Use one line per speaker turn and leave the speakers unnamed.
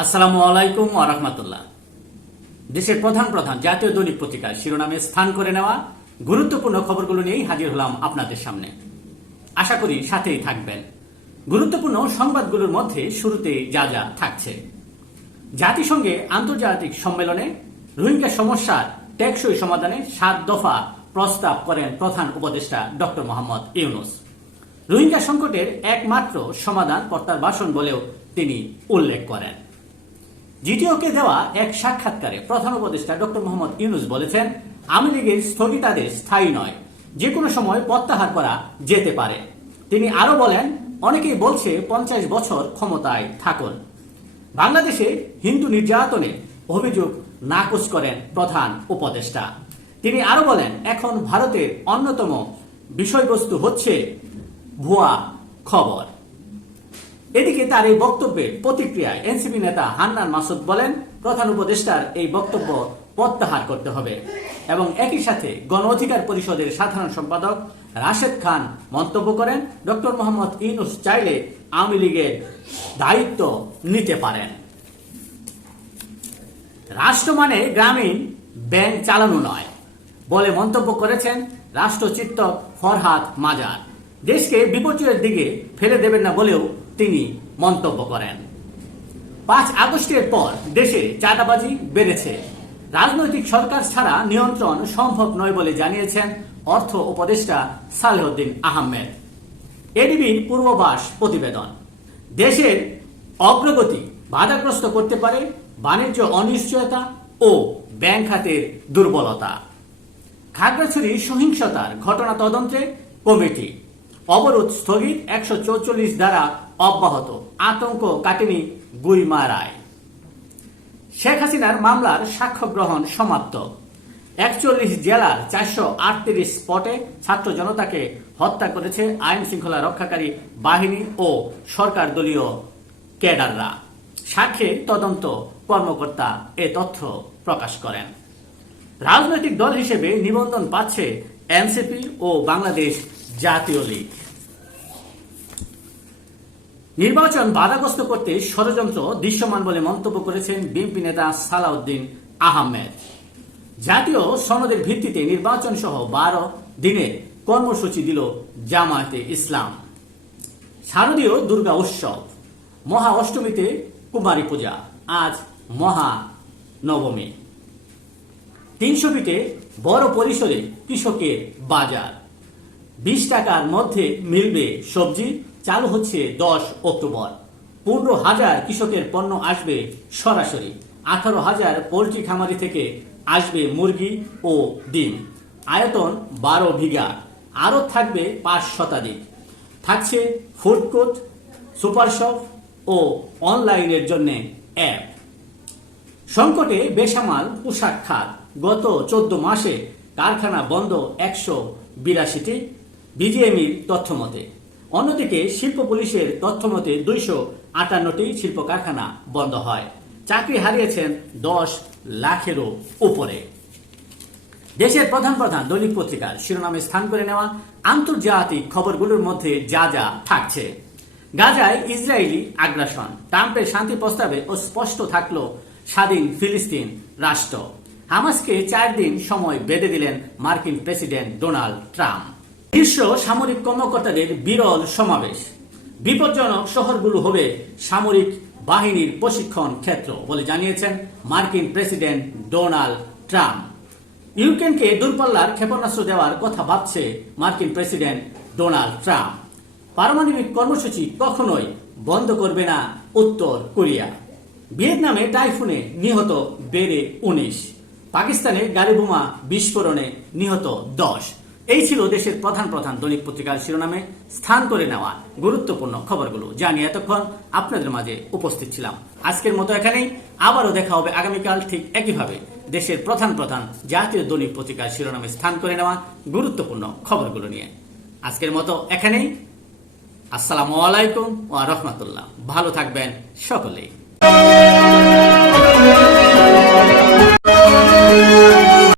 আসসালামু আলাইকুম আরহামতুল্লাহ দেশের প্রধান প্রধান জাতীয় দৈনিক পত্রিকার শিরোনামে স্থান করে নেওয়া গুরুত্বপূর্ণ খবরগুলো নিয়েই হাজির হলাম আপনাদের সামনে। আশা করি সাথেই থাকবেন। গুরুত্বপূর্ণ সংবাদগুলোর মধ্যে শুরুতে যা যা থাকছে। জাতিসংঘে আন্তর্জাতিক সম্মেলনে রোহিঙ্গা সমস্যার টেকসই সমাধানে সাত দফা প্রস্তাব করেন প্রধান উপদেষ্টা ডক্টর মোহাম্মদ ইউনুস। রোহিঙ্গা সংকটের একমাত্র সমাধান প্রত্যাবাসন বলেও তিনি উল্লেখ করেন। জিটিওকে দেওয়া এক সাক্ষাৎকারে প্রধান উপদেষ্টা ডক্টর মোহাম্মদ ইউনুস বলেছেন, আওয়ামী লীগের স্থগিতাদেশ স্থায়ী নয়। যে কোনো সময় প্রত্যাহার করা যেতে পারে। তিনি আরও বলেন, অনেকেই বলছে পঞ্চাশ বছর ক্ষমতায় থাকুন। বাংলাদেশে হিন্দু নির্যাতনে অভিযোগ নাকচ করেন প্রধান উপদেষ্টা। তিনি আরও বলেন, এখন ভারতের অন্যতম বিষয়বস্তু হচ্ছে ভুয়া খবর। এদিকে তার এই বক্তব্যের প্রতিক্রিয়ায় এনসিপি নেতা হান্নান মাসুদ বলেন, প্রধান উপদেষ্টার এই বক্তব্য প্রত্যাহার করতে হবে। এবং একই সাথে গণ অধিকার পরিষদের সাধারণ সম্পাদক রাশেদ খান মন্তব্য করেন, ডক্টর মোহাম্মদ ইউনুস চাইলে আওয়ামী লীগের দায়িত্ব নিতে পারেন। রাষ্ট্র মানে গ্রামীণ ব্যাংক চালানো নয় বলে মন্তব্য করেছেন রাষ্ট্রচিত্ত ফরহাদ মাজার। দেশকে বিপর্যয়ের দিকে ফেলে দেবেন না বলেও তিনি মন্তব্য করেন। পাঁচ আগস্টের পর দেশে চাঁদাবাজি বেড়েছে। রাজনৈতিক সরকার ছাড়া নিয়ন্ত্রণ সম্ভব নয় বলে জানিয়েছেন অর্থ উপদেষ্টা সালেহউদ্দিন আহমেদ। এডিবির পূর্ববাস প্রতিবেদন। দেশের অগ্রগতি বাধাগ্রস্ত করতে পারে বাণিজ্য অনিশ্চয়তা ও ব্যাংক খাতের দুর্বলতা। খাগড়াছড়ি সহিংসতার ঘটনা তদন্তে কমিটি অবরোধ স্থগিত একশো চৌচল্লিশ দ্বারা অব্যাহত। আতঙ্ক কাটেনি গুইমারায় শেখ হাসিনার মামলার সাক্ষ্য গ্রহণ সমাপ্ত। একচল্লিশ জেলার চারশো আটত্রিশ স্পটে ছাত্র জনতাকে হত্যা করেছে আইন শৃঙ্খলা রক্ষাকারী বাহিনী ও সরকার দলীয় ক্যাডাররা। সাক্ষ্যের তদন্ত কর্মকর্তা এ তথ্য প্রকাশ করেন। রাজনৈতিক দল হিসেবে নিবন্ধন পাচ্ছে এনসিপি ও বাংলাদেশ জাতীয় লীগ। নির্বাচন বাধাগ্রস্ত করতে ষড়যন্ত্র দৃশ্যমান বলে মন্তব্য করেছেন বিএনপি নেতা সালাউদ্দিন আহমেদ। জাতীয় সনদের ভিত্তিতে নির্বাচন সহ বারো দিনের কর্মসূচি দিল জামায়াতে ইসলাম। শারদীয় দুর্গা উৎসব, মহা অষ্টমীতে কুমারী পূজা, আজ মহা নবমী। তিনশো ফিটে বড় পরিসরে কৃষকের বাজার। বিশ টাকার মধ্যে মিলবে সবজি চালু হচ্ছে দশ অক্টোবর। পনেরো হাজার কৃষকের পণ্য আসবে সরাসরি। আঠারো হাজার পোলট্রি খামারি থেকে আসবে মুরগি ও ডিম। আয়তন বারো বিঘা। আরও থাকবে পাঁচ শতাধিক। থাকছে ফুড কোর্ট, সুপার শপ ও অনলাইনের জন্য অ্যাপ। সংকটে বেসামাল পোশাক খাত। গত চোদ্দ মাসে কারখানা বন্ধ একশো বিরাশিটি বিজিএমইর তথ্য মতে অন্যদিকে শিল্প পুলিশের তথ্য মতে দুইশো আটান্নটি শিল্প কারখানা বন্ধ হয়। চাকরি হারিয়েছেন দশ লাখেরও উপরে। দেশের প্রধান প্রধান দৈনিক পত্রিকার শিরোনামে স্থান করে নেওয়া আন্তর্জাতিক খবরগুলোর মধ্যে যা যা থাকছে। গাজায় ইসরায়েলি আগ্রাসন। ট্রাম্পের শান্তি প্রস্তাবে ও স্পষ্ট থাকল স্বাধীন ফিলিস্তিন রাষ্ট্র। হামাসকে চার দিন সময় বেঁধে দিলেন মার্কিন প্রেসিডেন্ট ডোনাল্ড ট্রাম্প। শীর্ষ সামরিক কর্মকর্তাদের বিরল সমাবেশ। বিপজ্জনক শহরগুলো হবে সামরিক বাহিনীর প্রশিক্ষণ ক্ষেত্র বলে জানিয়েছেন মার্কিন প্রেসিডেন্ট ডোনাল্ড ট্রাম্প। ইউক্রেনকে দূরপাল্লার ক্ষেপণাস্ত্র দেওয়ার কথা ভাবছে মার্কিন প্রেসিডেন্ট ডোনাল্ড ট্রাম্প। পারমাণবিক কর্মসূচি কখনোই বন্ধ করবে না উত্তর কোরিয়া। ভিয়েতনামে টাইফুনে নিহত বেড়ে উনিশ। পাকিস্তানে গাড়ি বোমা বিস্ফোরণে নিহত দশ। এই ছিল দেশের প্রধান প্রধান দৈনিক পত্রিকার শিরোনামে স্থান করে নেওয়া গুরুত্বপূর্ণ খবরগুলো। যা নিয়ে এতক্ষণ আপনাদের মাঝে উপস্থিত ছিলাম। আজকের মতো এখানেই। আবারও দেখা হবে আগামীকাল ঠিক একইভাবে দেশের প্রধান প্রধান জাতীয় দৈনিক পত্রিকার শিরোনামে স্থান করে নেওয়া গুরুত্বপূর্ণ খবরগুলো নিয়ে। আজকের মতো এখানেই। আসসালামু আলাইকুম ও রহমতুল্লাহ। ভালো থাকবেন সকলেই।